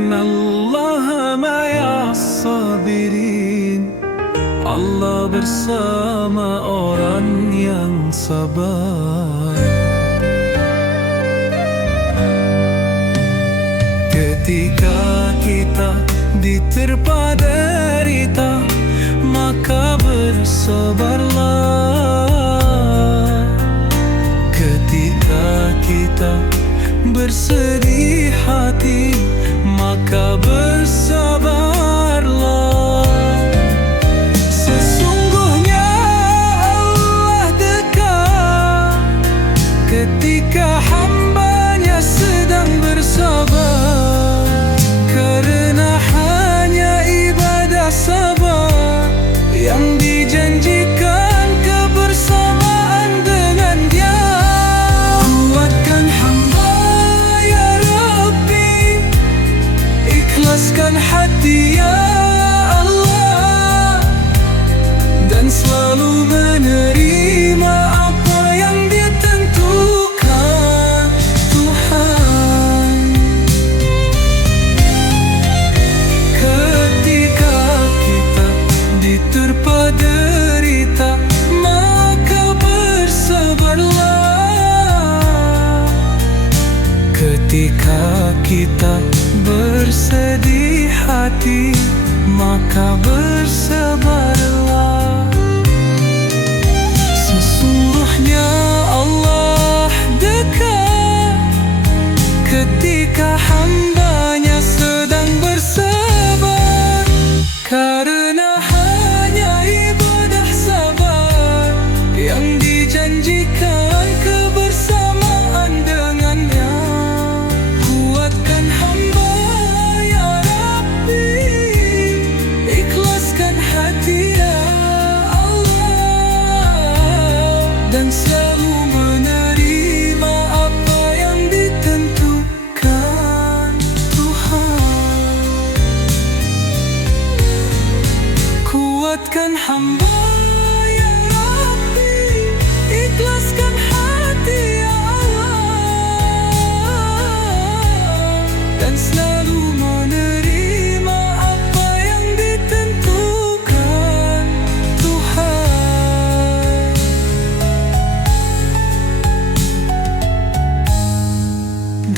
إن الله مع الصابرين Allah bersama orang yang sabar. Ketika kita diterpa derita Maka bersabarlah. Ketika kita bersedih hati Maka bersabarlah Sesungguhnya Allah dekat Ketika hamba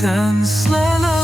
Ten slowly